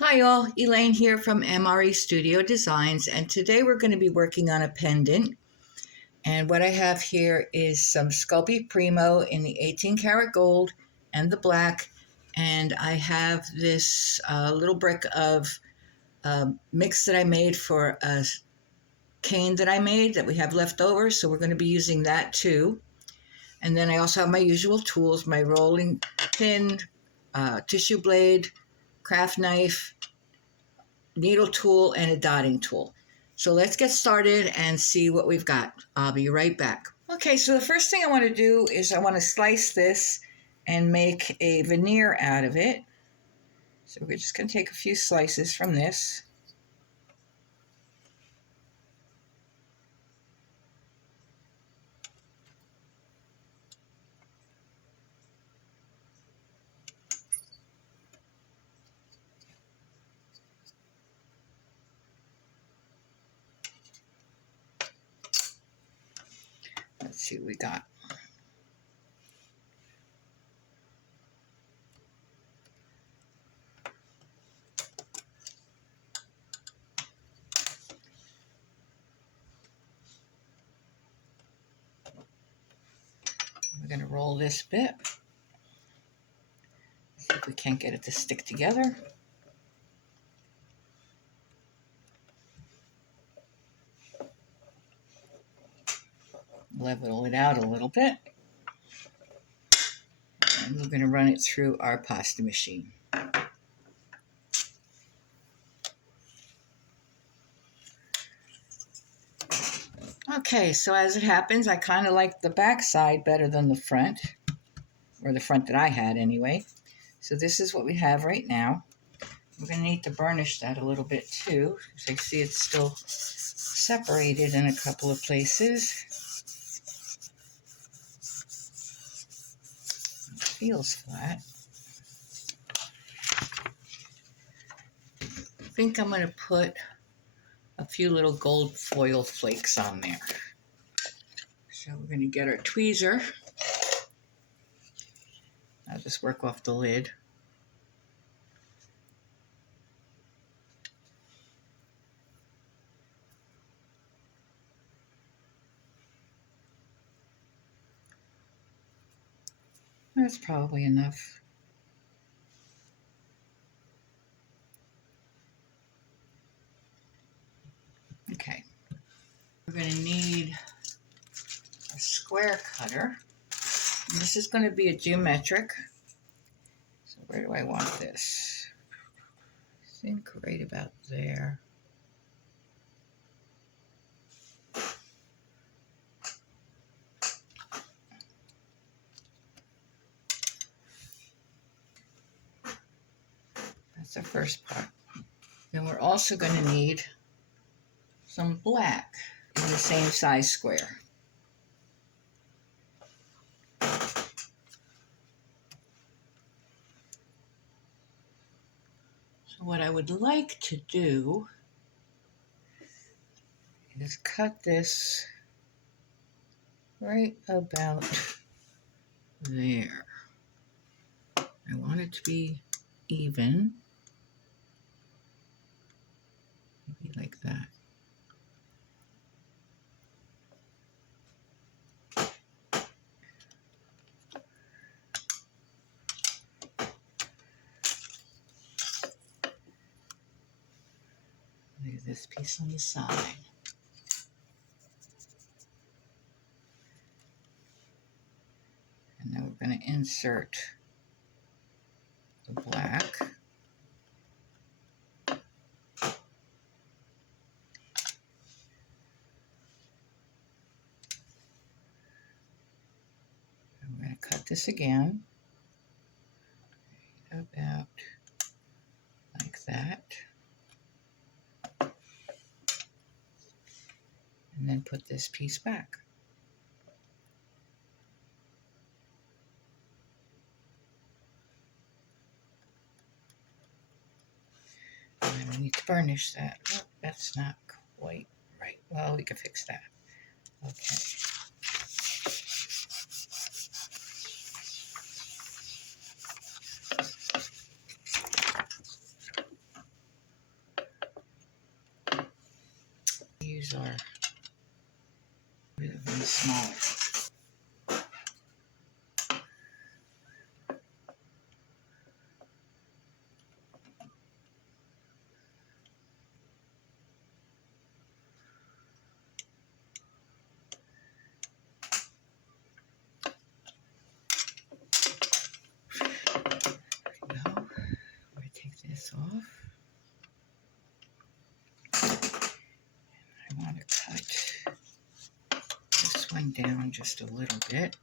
Hi all, Elaine here from MRE Studio Designs, and today we're going to be working on a pendant. And what I have here is some Sculpey Primo in the 18 karat gold and the black, and I have this little brick of mix that I made for a cane that I made that we have left over, so we're going to be using that too. And then I also have my usual tools, my rolling pin, tissue blade, craft knife, needle tool, and a dotting tool. So let's get started and see what we've got. I'll be right back. Okay, so the first thing I want to do is I want to slice this and make a veneer out of it. So we're just going to take a few slices from this. Let's see what we got. We're going to roll this bit. See if we can't get it to stick together. Level it out a little bit. And we're going to run it through our pasta machine. Okay, so as it happens, I kind of like the back side better than the front, or the front that I had anyway. So this is what we have right now. We're going to need to burnish that a little bit too, because I see it's still separated in a couple of places. It feels flat. I think I'm going to put a few little gold foil flakes on there. So we're going to get our tweezer. I'll just work off the lid. That's probably enough. Okay. We're going to need a square cutter. And this is going to be a geometric. So where do I want this? I think right about there. That's the first part. Then we're also going to need some black in the same size square. So what I would like to do is cut this right about there. I want it to be even, maybe like that. Leave this piece on the side. And then we're going to insert the black. And we're going to cut this again, about like that. And then put this piece back. And then we need to burnish that. Oh, that's not quite right. Well, we can fix that. Okay. these are really small. Take this off. I want to cut this one down just a little bit.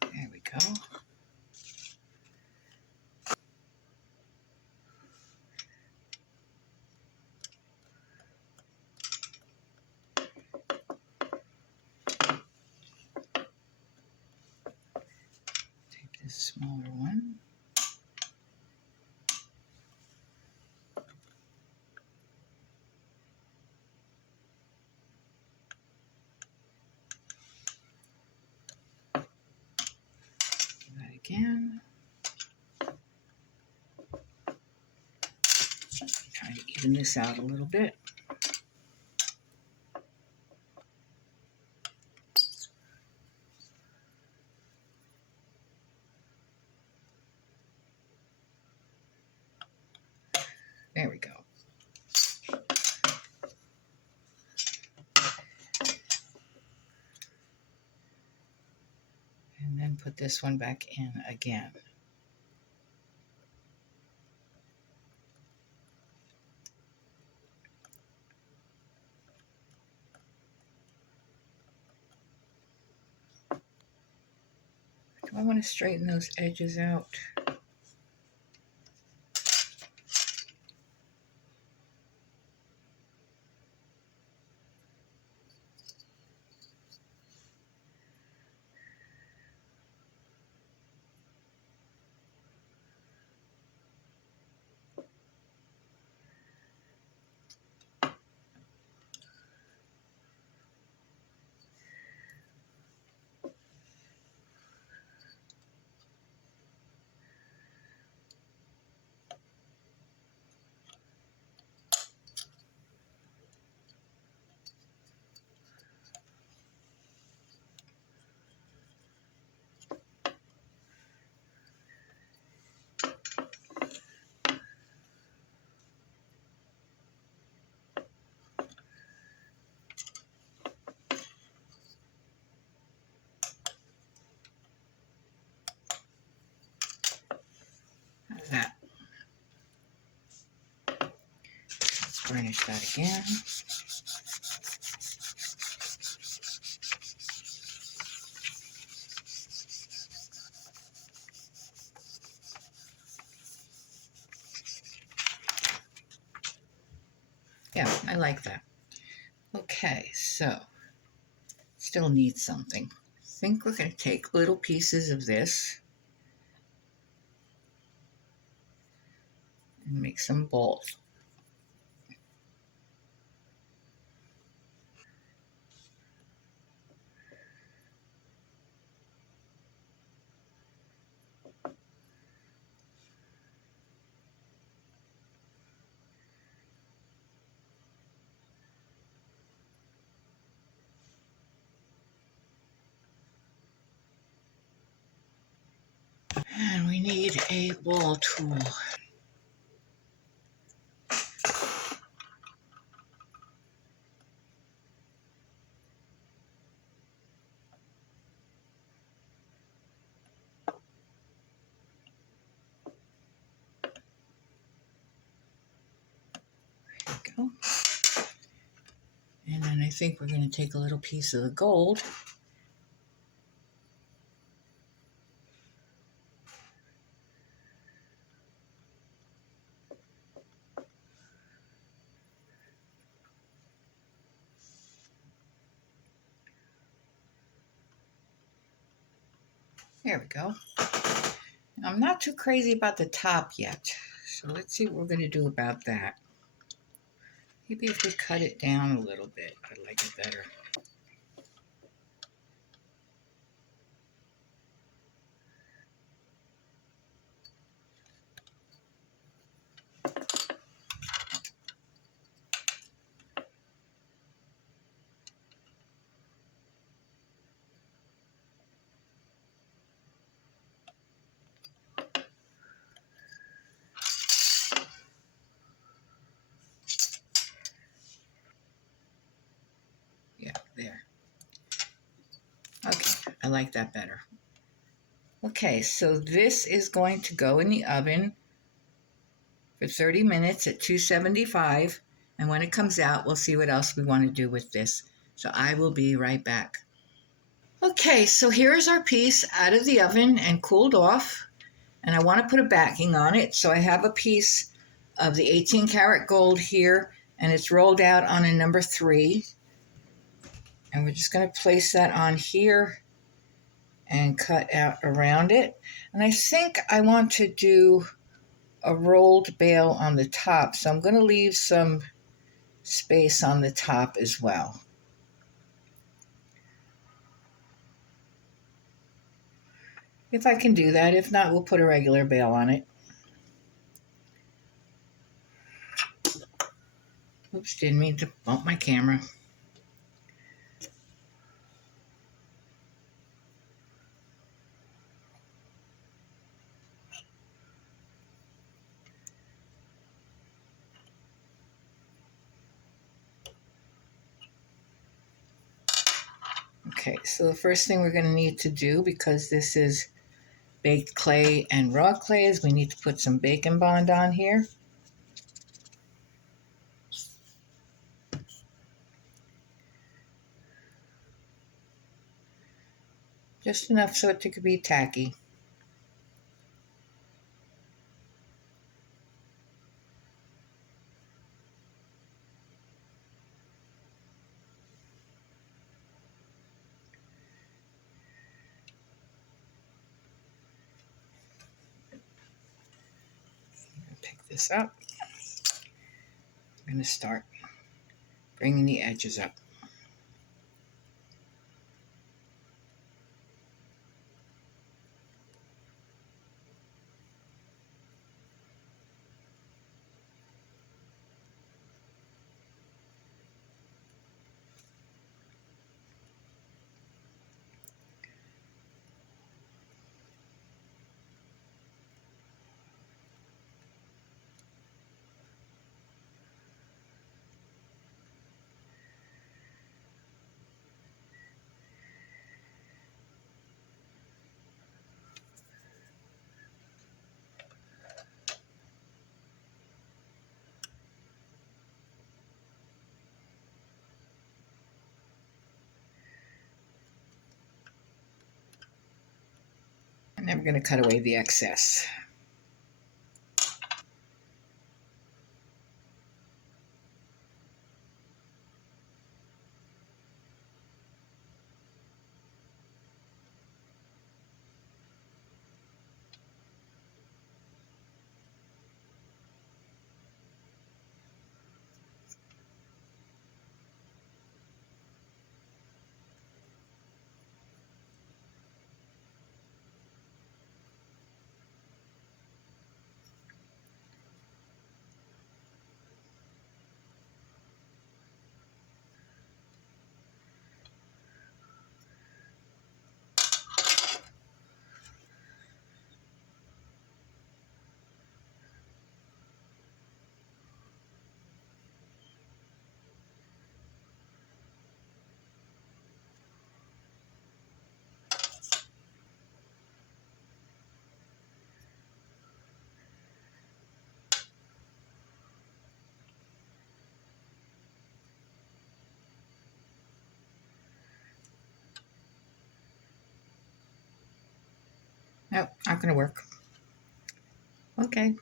There we go. Take this smaller one. Do that again. Try to even this out a little bit. There we go. And then put this one back in again. Do I want to straighten those edges out? How's that? Let's burnish that again. Yeah, I like that. Okay, so still need something. I think we're going to take little pieces of this and make some balls. And we need a ball tool. There we go. And then I think we're going to take a little piece of the gold. There we go. I'm not too crazy about the top yet, so let's see what we're going to do about that. Maybe if we cut it down a little bit, I'd like it better. I like that better. Okay, so this is going to go in the oven for 30 minutes at 275. And when it comes out, we'll see what else we want to do with this. So I will be right back. Okay, so here's our piece out of the oven and cooled off. And I want to put a backing on it. So I have a piece of the 18 karat gold here, and it's rolled out on a number 3. And we're just going to place that on here and cut out around it. And I think I want to do a rolled bail on the top, so I'm going to leave some space on the top as well. If I can do that. If not, we'll put a regular bail on it. Oops, didn't mean to bump my camera. Okay, so the first thing we're going to need to do, because this is baked clay and raw clay, is we need to put some Bacon Bond on here. Just enough so it could be tacky. Pick this up. I'm going to start bringing the edges up. And then we're going to cut away the excess. Nope, not going to work. Okay.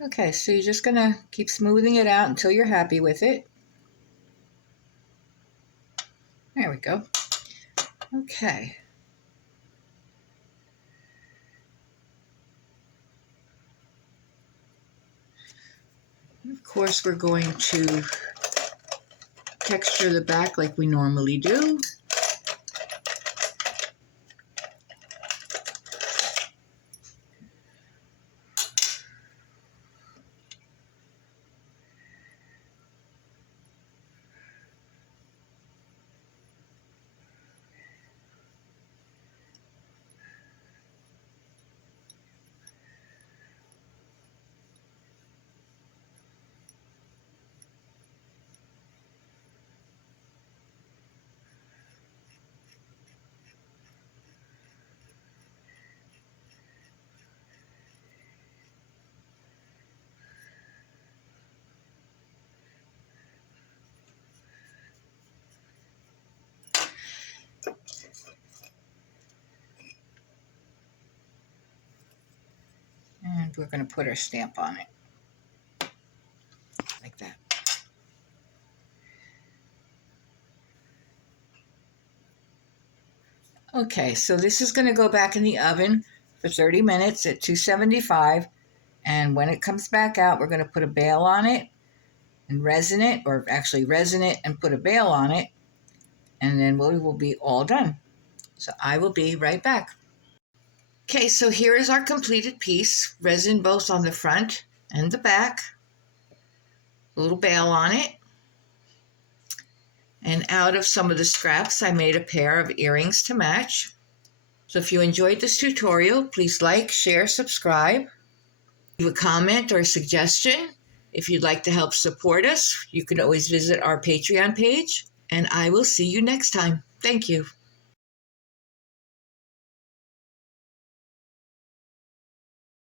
Okay, so you're just going to keep smoothing it out until you're happy with it. There we go. Okay. Of course, we're going to texture the back like we normally do. And we're going to put our stamp on it, like that. Okay, so this is going to go back in the oven for 30 minutes at 275. And when it comes back out, we're going to put a bail on it and resin it, or actually resin it and put a bail on it. And then we will be all done. So I will be right back. Okay, so here is our completed piece, resin both on the front and the back, a little bail on it. And out of some of the scraps, I made a pair of earrings to match. So if you enjoyed this tutorial, please like, share, subscribe. Leave a comment or a suggestion. If you'd like to help support us, you can always visit our Patreon page. And I will see you next time. Thank you.